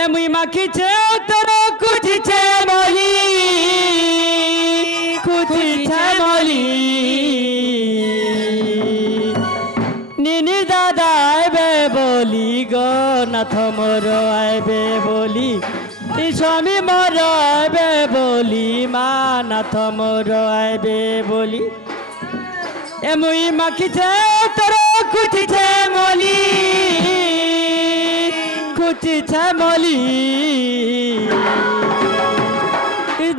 ए मुई माखिछे तोर खुजिछे मली खुजिछे मली निनी दादा आइबे बोली गो नाथ मोर आइबे बोली स्वामी मोर आइबे बोली मा नाथ मोर आइबे बोली ए मुई माखिछे तोर खुजिछे मली खुजिछे मली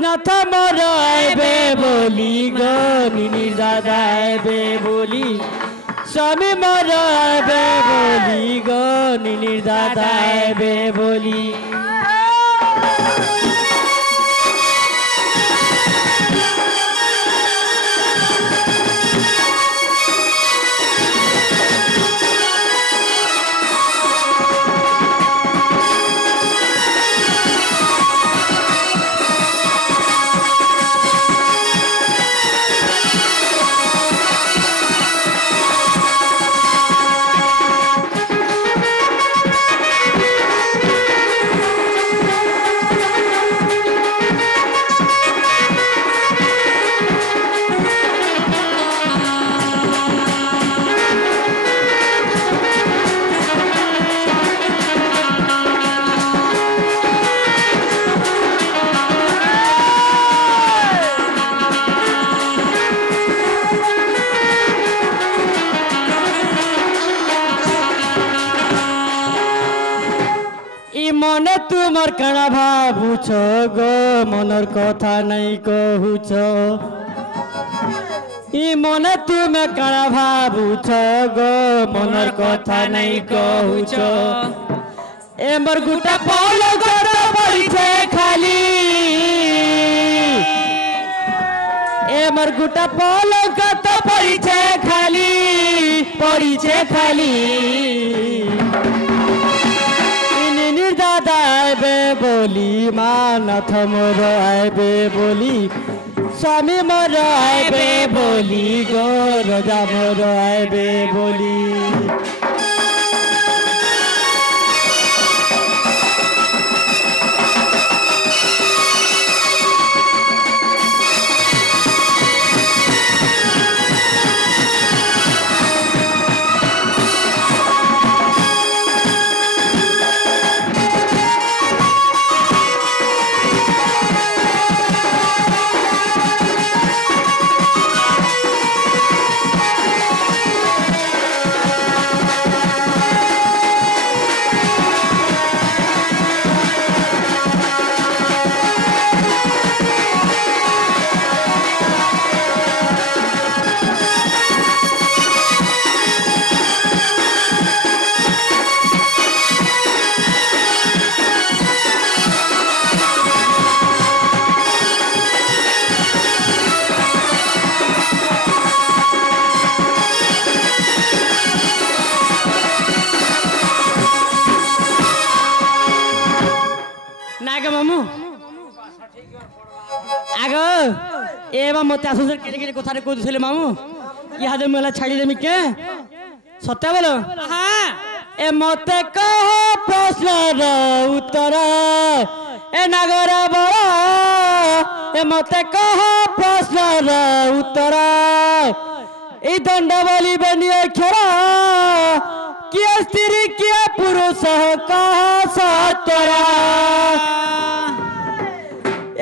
नाथ मोर आइबे बोली गो निनी दादा आइबे बोली स्वामी मोर आइबे बोली गो निनी दादा आइबे बोली मने तुमर कणा भावुछ गो मनर कथा नहीं कहूछ मने तुमे कणा भावुछ गो मनर कथा नहीं कहूछ ए मोर गुटा पौल घर पड़िछे खाली ए मोर गुटा पौल गत पड़िछे खाली दादा आइबे बोली मा नाथ मोर आइबे बोली स्वामी मोर आइबे बोली गो राजा मोर आइबे बोली एवं मत आसुसर के कथा कहते मामू इहादे मेला छाड़ी देमी के सत्य बोलो हां ए मते कह प्रश्नर उत्तर ए नागर बड़ा ए मते कह प्रश्नर उत्तर ए दंड बोली बनी अक्षर किए स्त्री किए पुरुष कह सतरा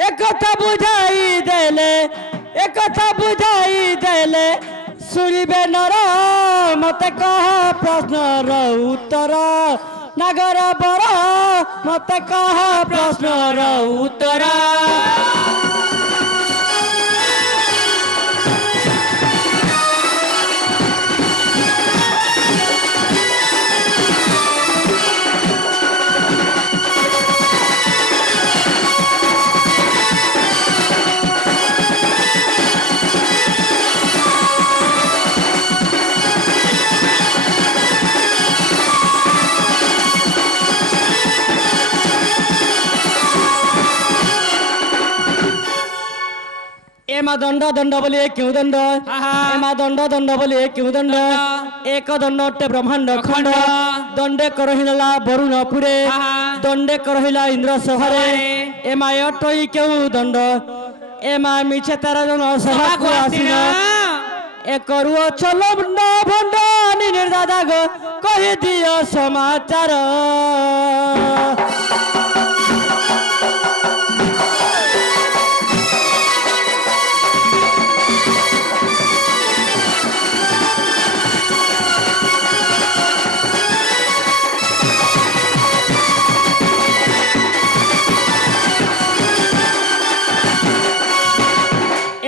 एक कथा बुझाई देले एक कथा बुझाई देले सुनिबे नर मते कह प्रश्नर उत्तर नागर बर मते कह प्रश्नर उत्तर एमा दंड दंड बोलिए क्यों दंड एमा दंड दंड बोलिए क्यों दंड एक दंड ब्रह्मांड खंड दंडे करहिला वरुण पुरे दंडे करहिला इंद्र सभारे ए मा अटई केउ दंड ए मा मिछे तारा जन सभा को आसीना ए करुओ चलो न भंड निर्दादा गो कहि दियो समाचार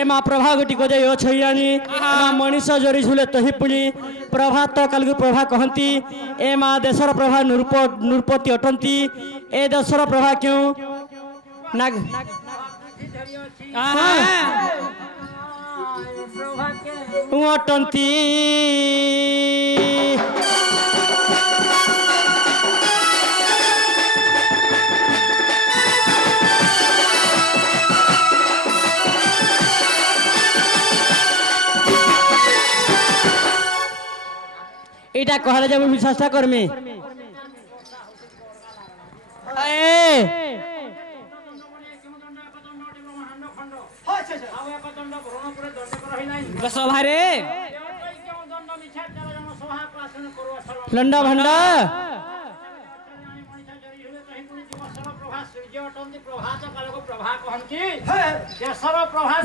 एमा प्रभा गोटी को जाई छैयानी एमा मनीष जरी झुले तही पुणी प्रभा तो कल प्रभा कहती एमा देशर प्रभा नृपति अटंती ए देशर प्रभा क्यों नाग अटंती एटा कहले जब विश्वास करमे सभारे लंडा भंडा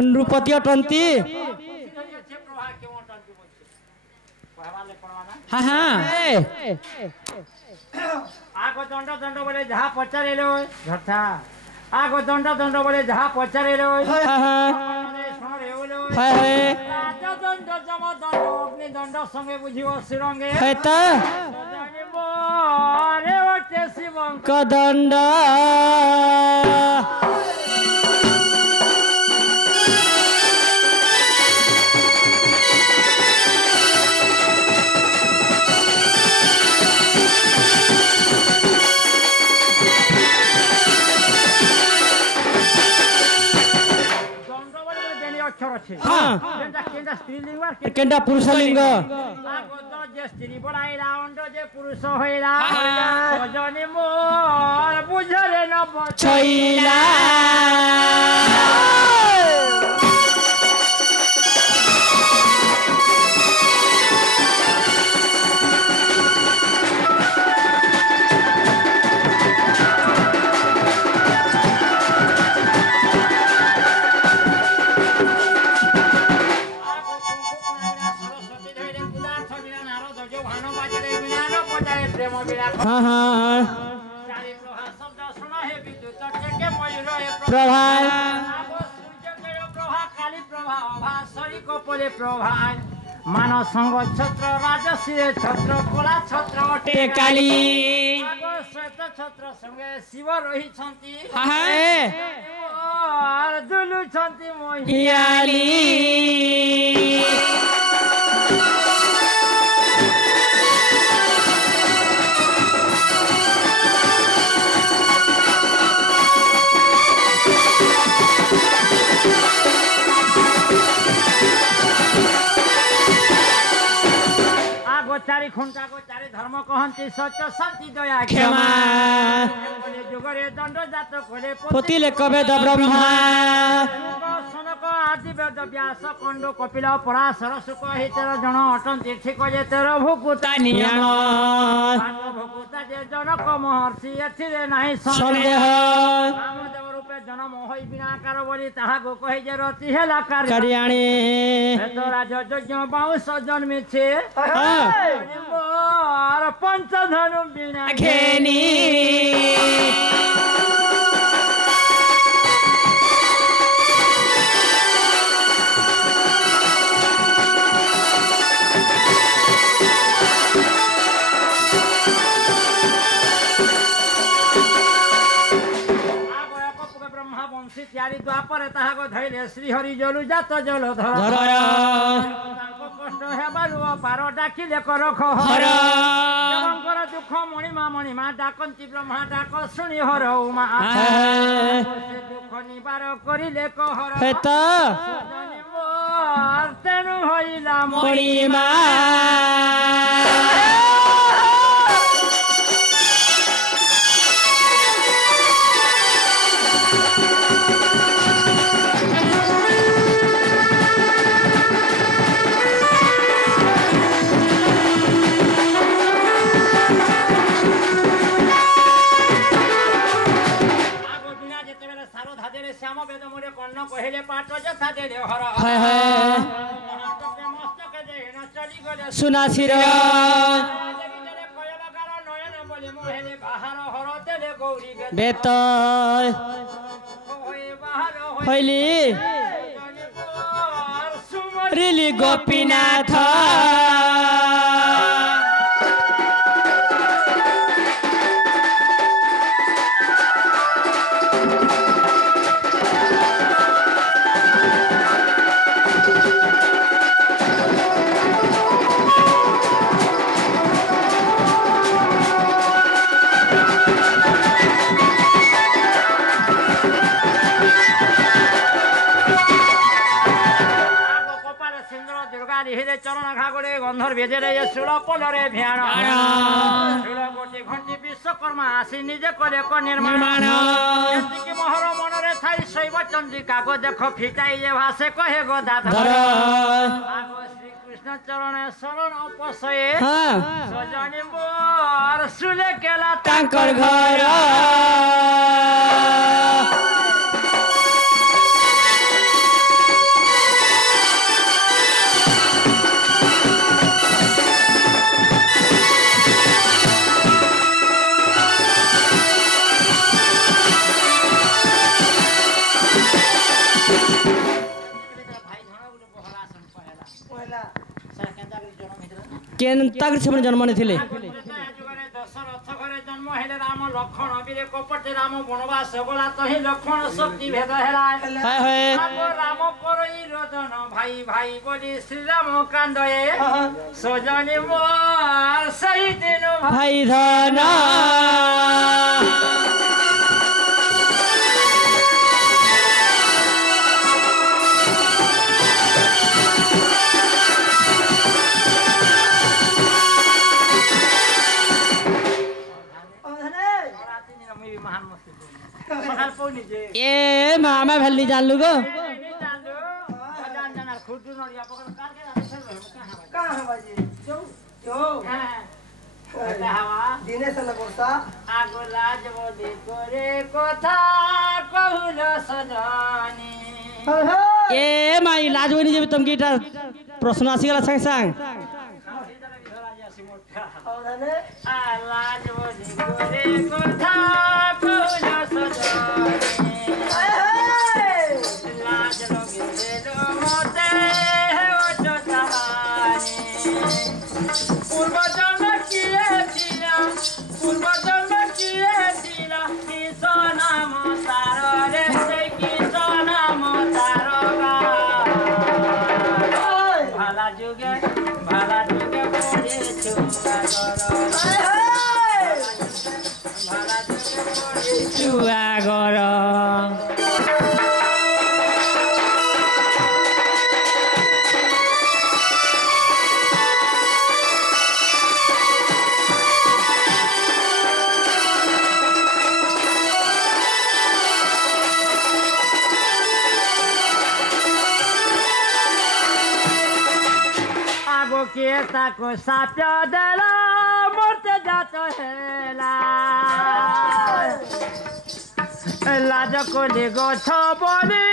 नृपति अटंती हाँ हाँ आगो दंड दंड बोले जहाँ पचारे लो झटा आगो दंड दंड बोले जहाँ पचारे लो राजा दंड जम दंड अग्नि दंड संगे बुझियो सिरंगे है त रे ओटे शिवं कदंड केंटा पुरुष लिंग स्त्री बड़ाइला अंड जे पुरुष होइला जने मोर बुझरे न छैला हाँ हाँ प्रभा मान संग छत्र राजसी छत्र कला छत्र टेकाली श्वेत छत्र संगे शिव रही दुलु हियाली चारि खुंटा को चारि धर्म कहंती सत्य शांति दया क्षमा जुगरे दंड जात कोले पोतिले कवेद ब्रह्मा सनक आदि वेद व्यास कंड कपिल पराशर सुक हि 13 जन अटंती ठीक जे 13 भुकुता नियम भुकुता जे जनक महर्षि एथिरे नाही संदेह रामदेव रूपे जन्म होई बिनाकार बोली ताहा गो कहि जे रति हेला करियाणी तो राज यज्ञ बाउस जन्मी छे मोर पंचधनु बिना घेनी त्यारी द्वापर ताहाको धैले श्री हरि जलु जात जल धर कष्ट हेबालु पार डाकिले कर हर जगंकर दुख मणिमा डाकंती ब्रह्मा डाक शुनि हर उमा दुख निवार करिले कहर हेत तेनु होइला मणिमा শ্যাম বেদ মোরে কর্ণ কহিলে পাঠ যথা দে হর হায় হায় মস্তকে দে না চলি গলে সুনা শির কয়লকার নয়ন বলি মোহেলে বাহার হর দেলে গৌরী বেত হয়ে বাহার হইলি রিলি গোপীনাথ চরণ ঘাগরে গন্ধর বেজেরে সুর পলরে ভিয়াণ সুর কোটি ঘণ্টি বিশ্বকর্মা আসি নিজে করে নির্মাণ মহর মনরে থাই শৈব চন্দ্রিকাগো দেখ ফিটাই যে ভাসে কহে গো দাদা শ্রীকৃষ্ণ চরণে শরণ অপসয়ে সজনী মোর সুলে কেলা তাঙ্কর ঘর কেন তাকে সেখানে জন্ম নিয়েছিলে দশরথ ঘরে জন্ম হেলে রাম লক্ষণ বীরে কপটে রাম বনবাস গলা তহি লক্ষণ শক্তি ভেদ হেলায় রাম করই রোদন ভাই ভাই বলি শ্রীরাম কান্দয়ে সজনী মোর সেই দিন ভাই ধন এ মামা ভেলনি জানলু গো এ মাই লাজ বনি যাবি তুমি এটা প্রশ্ন আসি গেল সাং সাং আগর के ताको साप्य देला मरते जातो हेला लाज कोले गछ बलि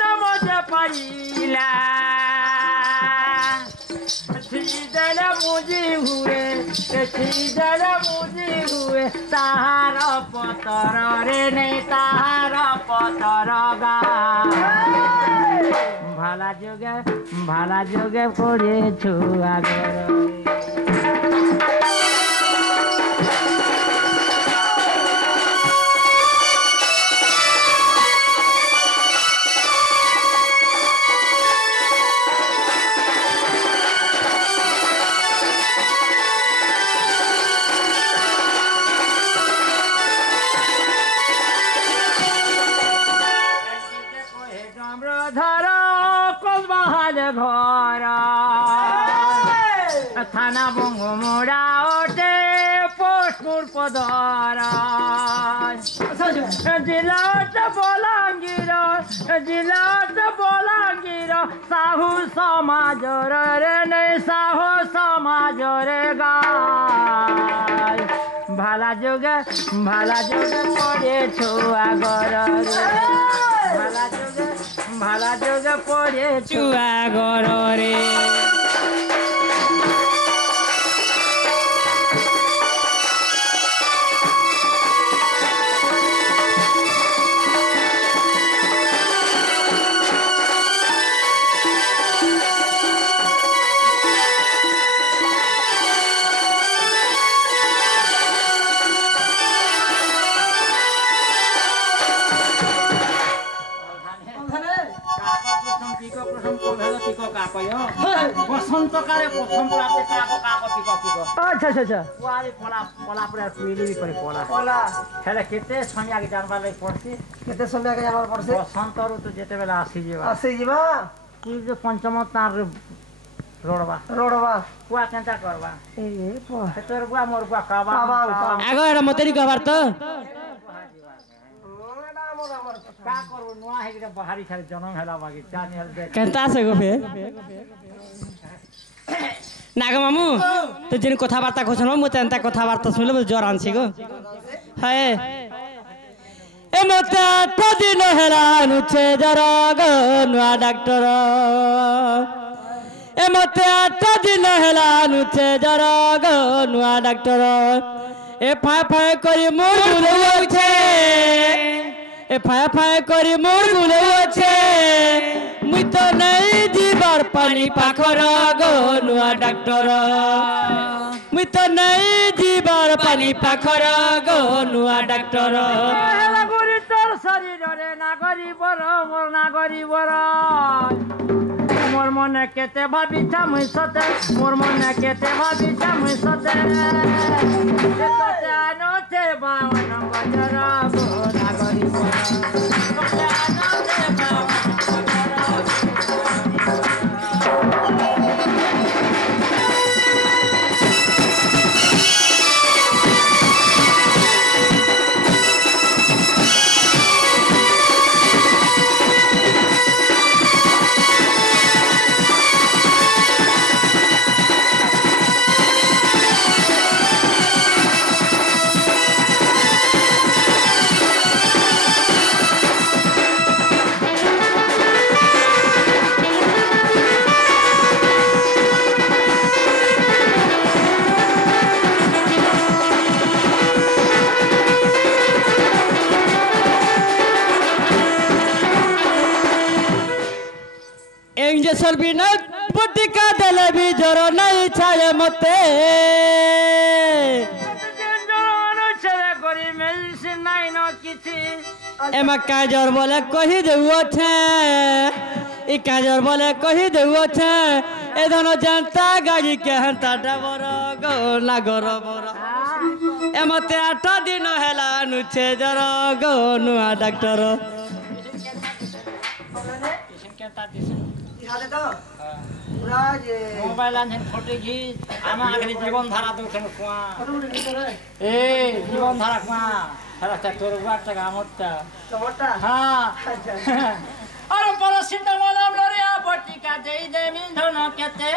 नमजे पाइला छिदेले मुजी हुए ताहार पतर रे नै ताहार पतर गा ভালা যোগে করেছো আগর ঘর থানা বঙ্গমোড়া ওটে পোস্টপুর পদর জিলাট বলাঙ্গীর সাহু সমাজর রে নেই সাহু সমাজরে গায় ভালা যোগে পড়েছো আগর ভালা যোগে পড়েছো আগর রে বসন্তকালে প্রথম প্রাতে আচ্ছা আচ্ছা আচ্ছা ওয়ালি পলা পলা পুরা কুইলি করে পলা পলা হেলে কেতে সময় আগে জানবার লাগি পড়ছি কেতে সময় আগে জানবার পড়ছে বসন্ত ঋতু যেতেবেলা আসি যাবা তুই যে পঞ্চম তার রড়বা কুয়া কেনটা করবা তোর বুয়া মোর বুয়া কাবা আগে এটা মতেরি কবার তো का करू नुआ है कि बाहरी छारे जन्म हैला बाकी जानी हल देख কেনতা আছে গো ফে না গো মামু তো যেন কথাবার্তা কছন মু তেনতা কথাবার্তা শুনলে জ্বর আনছি গো হ্যাঁ এ মতে তো দিন হেরান উঠে জ্বর গো নুয়া ডাক্তার এ মতে তো দিন হেরান উঠে জ্বর গো নুয়া ডাক্তার এ ফাই করি মোর গুলো উঠে এ ফাই করি মোর গুলো আছে মুই তো নাই দিবার পানি পাখর গো নুয়া ডাক্তার মুই তো নাই দিবার পানি পাখর গো নুয়া ডাক্তার লাগরি তোর শরীরে নাগরি বড় মোর নাগরি বড় মোর মনে কেতে ভাবিছা মুই সতে মোর মনে কেতে ভাবিছা মুই সতে এতো জানোতে বাওন গজর গো নাগরি বড় জানোতে বাওন इंजेक्शन बिना बटिका देले भी जर नहीं छाए मते एमा काजर बोले कही देउ छे ई काजर बोले कही देउ छे ए दोनो जनता गाड़ी के हंता डबर गो लागर बर एमते 8 दिन हेला नुछे जर गो नुआ डॉक्टर मोबाइल आने फोटो घी आमा आखिरी जीवन धारा दुखन कुआ ए जीवन धारा कुआ हरा तोर बात का मोटा मोटा हां अरे परसिंदा वाला लोरिया बटिका दे मिन धन केते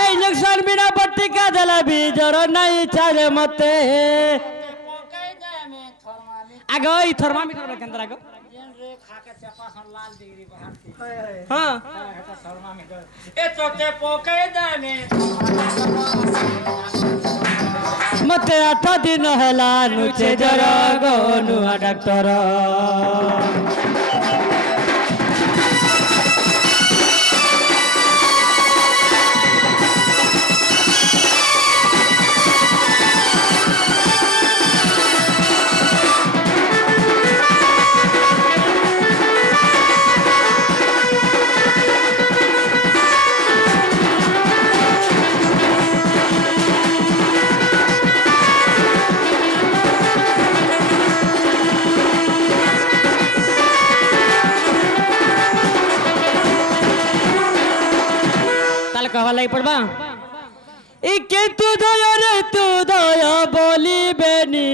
ए इलेक्शन बिना बटिका देला भी जर नहीं छाले मते पकाई दे में थर्मामीटर आगो ई थर्मामीटर केंद्र आगो खाके चपासन लाल डिग्री बाहरती हां এটা थर्मामीटर ए तोते पकाई दे में मते 8 दिन हेला नुचे जर गो नुआ डॉक्टर कहवा लगी पड़बा इके तू दया रे तू दया बोली बेनी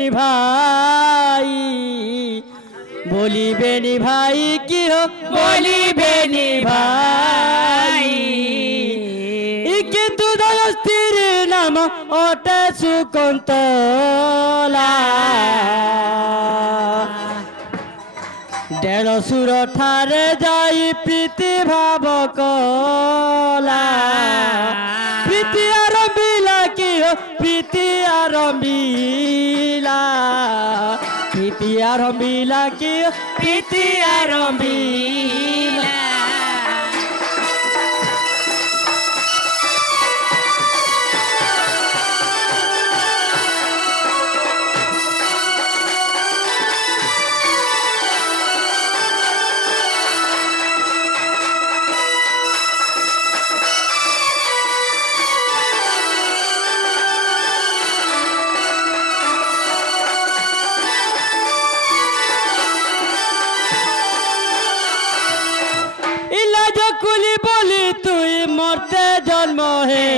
भाई की हो बोली बेनी भाई इके तू दया स्थिर नाम অটে সুকুন্তলা দেড়সুর ঠারে যাই প্রীতি ভাব কলা প্রীতি আরম্ভিলা কি প্রীতি আরম্ভিলা প্রীতি আরম্ভিলা কি প্রীতি আরম্ভিলা কুলি বলি তুই মরতে জন্ম হে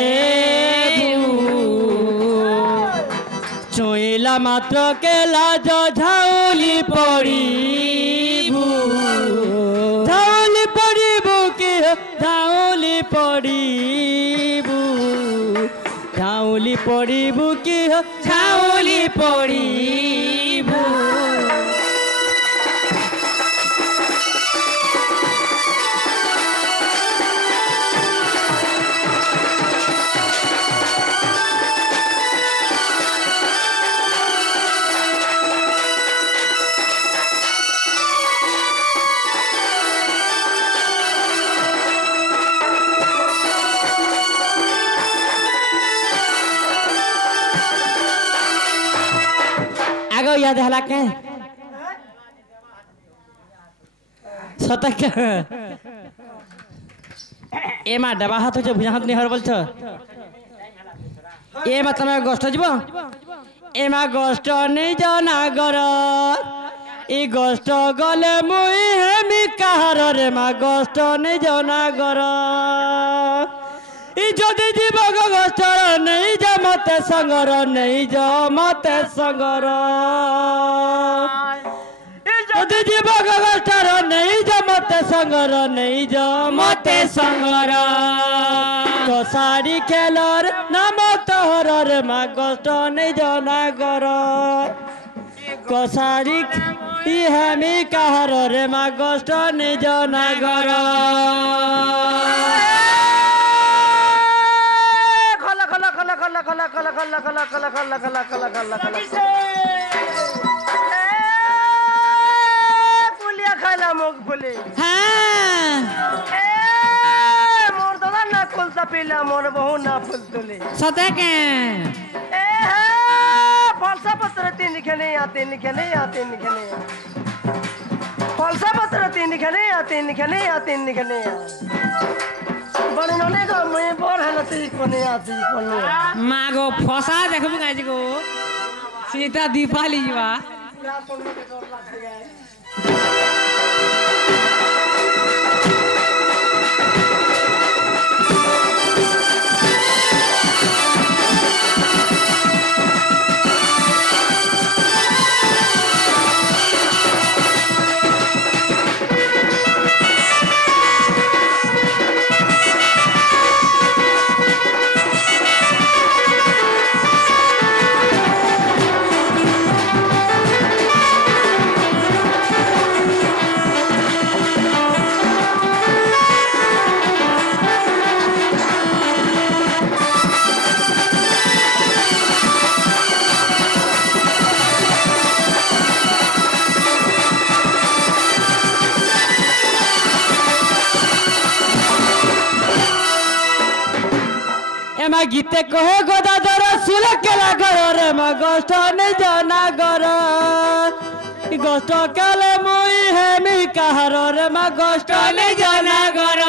ছুঁইলা মাত্র কেলা ঝাউলি পড়িবু ঝাউলি পড়িবু কি ঝাউলি পড়িবু ঝাউলি পড়িবু কি ঝাউলি পড়িবু याद हला के सतक एमा डबा हाथ हो भुजा हाथ नहीं हर बोलछ एमा तमे गोष्ठ जीव एमा गोष्ठ नहीं जनागर ई गोष्ठ गले मुई हेमी काहार रे मा गोष्ठ नहीं जनागर যদি জীবক গোষ্ঠর নেই জমতে সঙ্গর নেই জমতে সঙ্গর যদি জীবক গোষ্ঠর নেই জমতে সঙ্গর নেই জমতে সঙ্গর কসারি খেলর নাম তোহর মা গোষ্ঠ নেই জনাগর কসারি হেমি কাহার রে মা গোষ্ঠ নেই জনাগর पुलिया खाला मूंगफली मोर दादा ना खुलता पीला मोर बहु ना फूल तुले सते के फलसा पत्र तीन खने आते निखने आते निखने फलसा पत्र तीन खने आते निखने बनने का मैं बोर है ना ती कोने आती कोने मागो फसा देखबु गाजी को सीता दीपाली जीवा एमा गीते कहो गोदाधर सुलकेला घर रे मा गोष्ठ नहीं जनागर गोष्ठ केले मुई हेमी काहार रे मा गोष्ठ नहीं जनागर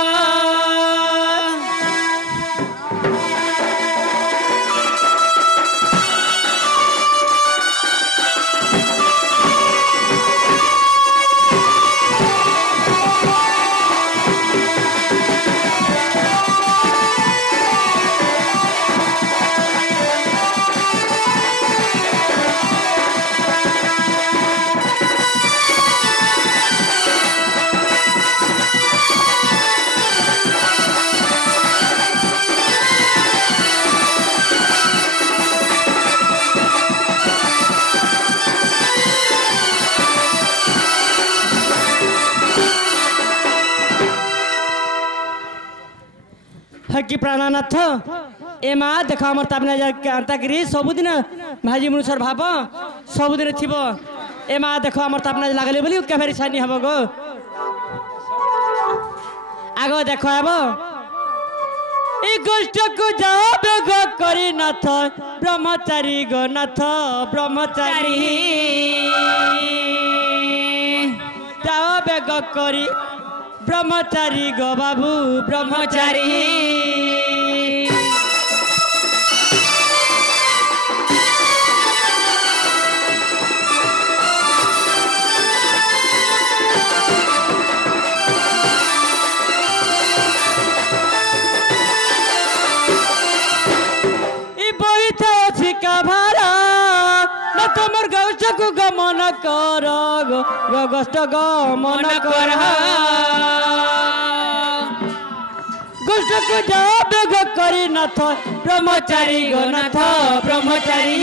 कि प्राणनाथ ए माँ देख आम तापना कांतागिरी सबुदिन भाजी मनुष्य भाव सबुदिन थी ए माँ देख आम तापना लगले बोली केफेरी छानी हम गो आग देख अब ई गोष्ठ को जाओ बेग करी नाथ ब्रह्मचारी गो नाथ ब्रह्मचारी जाओ बेग करी ब्रह्मचारी गो बाबू ब्रह्मचारी तमर गोष्ठ को गमन कर गोष्ठ गमन कर गोष्ठ को जाओ बेग करी नाथ ब्रह्मचारी गो नाथ ब्रह्मचारी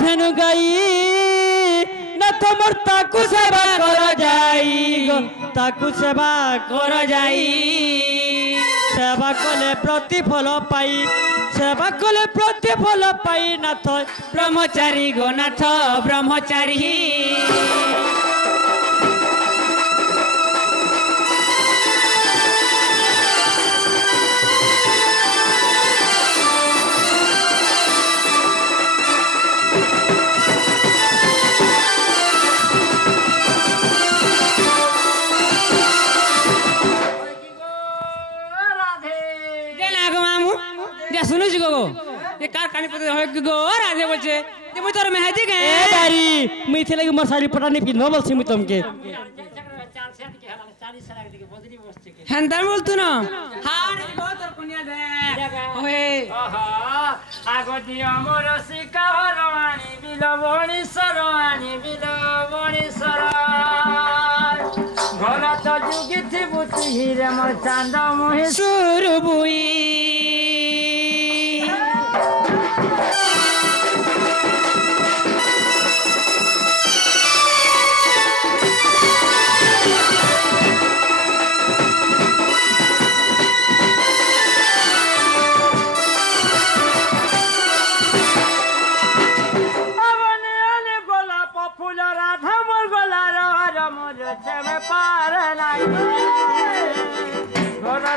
धनु गई न तमर ताकू सेवा कर जाई ताकू सेवा कर जाई सेवा कले प्रतिफल पाई सेवा कले प्रतिफल पाई नाथ ब्रह्मचारी गो नाथ ब्रह्मचारी सुनो जी गो ये कार कानी पते हो कि गो राजे बचे ये मुई तोर में है जी के ए दारी मुई थे लगी मोर साड़ी पटानी पी नो बोलसी मुई तुमके हंदा बोल तू ना हां रे गो तोर पुनिया दे ओए आहा आगो दियो मोर सिका हरवानी बिलवणी सर घर तो जुगी थी बुती रे मोर चांद मोहि सुरबुई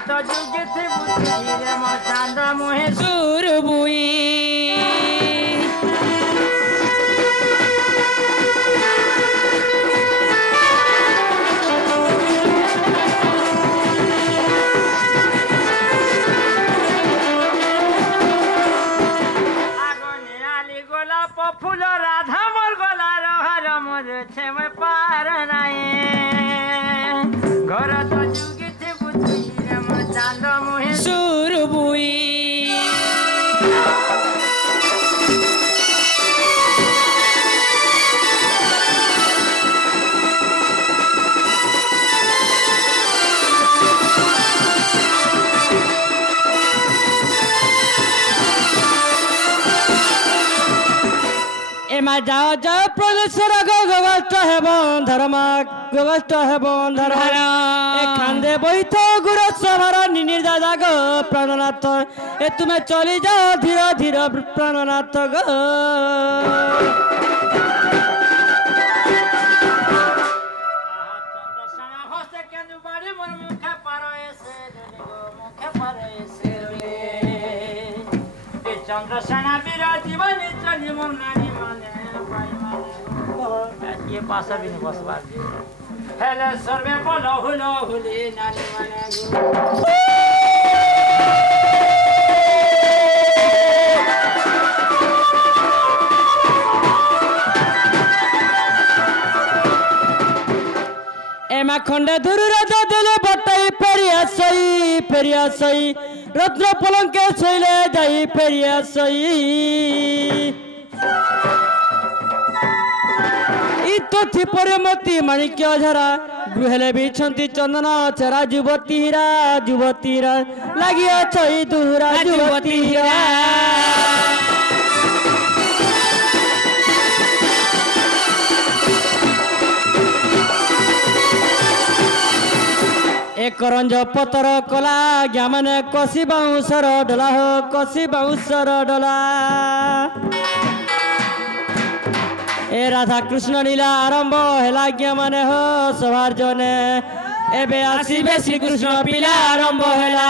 तो जुगे थे बुद्धि रे मोर चांद मोहे सुरबुई आगने आली गोलाप फूल राधा मोर गोला हर मोर छेम पार नाई घर तो जुगे थे बुद्धि रे मोर चांद मोहे सुरबुई एमा जाओ जाओ प्रदेशर गोगष्ट है बंधरमा गोगष्ट है बंधर ए खांदे बैठ गुरु सभर निनी दादा गो प्राणनाथ ए तुम्हें चली जाओ धीरे धीरे प्राणनाथ गो चंद्रसेना विराजी बनी चली मुन्नानी माने ये पासा भी नहीं बसवा दे हेले सर्वे बोलो हुलो हुली नानी माने एमा खंडे धुरु राजा दिले बटाई पेरिया सई रत्न पलंके सोइले जाई पेरिया सई ई तो ପଥି ପରିମତି ମାଣିକ୍ୟ ଝରା ଗୃହେଲେ ବିଛନ୍ତି ଚନ୍ଦନ ଚରା ଯୁବତୀ ହୀରା ଲାଗି ଅଛ ଏଇ ଦୁହରା ଯୁବତୀ ହୀରା एक रंज पतर कला ज्ञा माने कसी बाउंसर डला हो कसी बाउंसर डला ए राधा कृष्ण लीला आरंभ हैला ज्ञा माने हो सवार जने एबे आसीबे श्री कृष्ण पिला आरंभ हैला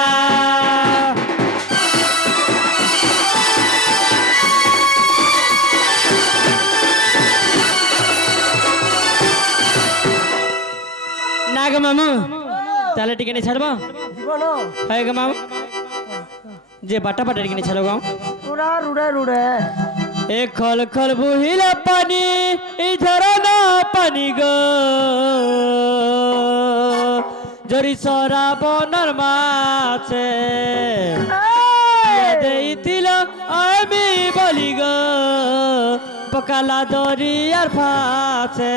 नाग मामू ताले टिके नहीं छाड़बा बोलो है ग मामू जे बाटा बाटा टिके नहीं छाड़ो रुड़ा रुड़े रुड़े ए खल खल बुहिला पानी ई झरना पानी गो जरी सरा बनर माछे देइतिला आमी बलि गो पकाला दरियार फाछे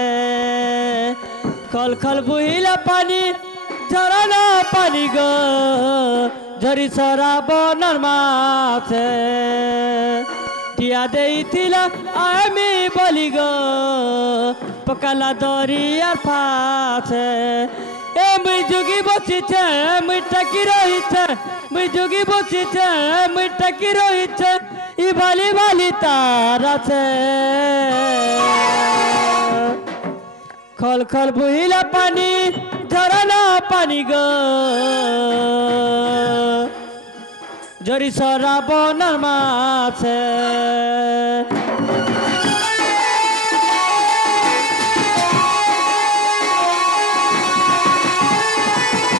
खल खल बुहिला पानी झरना पानी गो झरी सरा बनर माछे टिया देइतिला आमी बलि गो पकाला दरियार फाछे ए मुई जुगी बसिछे मुई टाकी रहिछे मुई जुगी बसिछे मुई टाकी रहिछे ई भाली भाली तारा छे खल खल बुहिला पानी झरना पानी गो जरी सरा बनर माछे